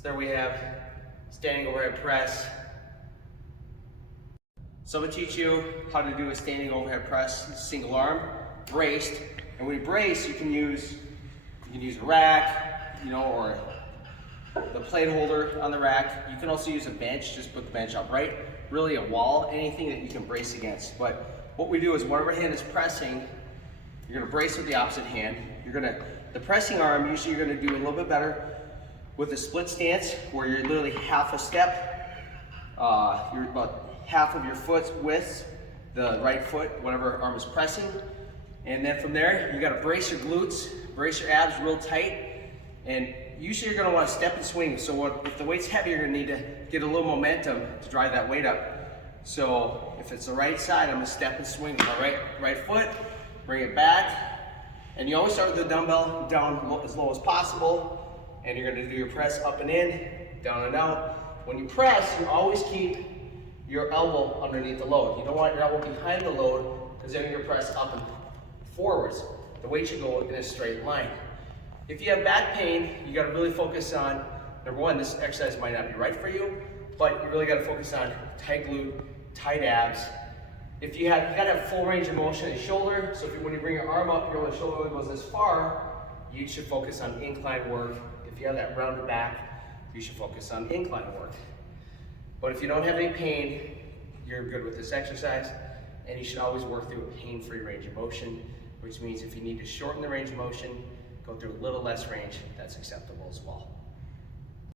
So there we have standing overhead press. So I'm going to teach you how to do a standing overhead press, single arm, braced. And when you brace, you can use a rack, or the plate holder on the rack. You can also use a bench, just put the bench upright. Really a wall, anything that you can brace against. But what we do is whatever hand is pressing, you're going to brace with the opposite hand. The pressing arm, usually you're going to do a little bit better with a split stance, where you're literally half a step. You're about half of your foot's width, the right foot, whatever arm is pressing. And then from there, you got to brace your glutes, brace your abs real tight. And usually you're going to want to step and swing. So if the weight's heavy, you're going to need to get a little momentum to drive that weight up. So if it's the right side, I'm going to step and swing with my right foot, bring it back. And you always start with the dumbbell down as low as possible. And you're going to do your press up and in, down and out. When you press, you always keep your elbow underneath the load. You don't want your elbow behind the load, because then you're going to press up and forwards. The weight should go in a straight line. If you have back pain, you got to really focus on, number one, this exercise might not be right for you, but you really got to focus on tight glute, tight abs. You got to have full range of motion in the shoulder. So when you bring your arm up, your shoulder only goes this far. You should focus on incline work. If you have that rounded back, you should focus on incline work. But if you don't have any pain, you're good with this exercise, and you should always work through a pain-free range of motion, which means if you need to shorten the range of motion, go through a little less range, that's acceptable as well.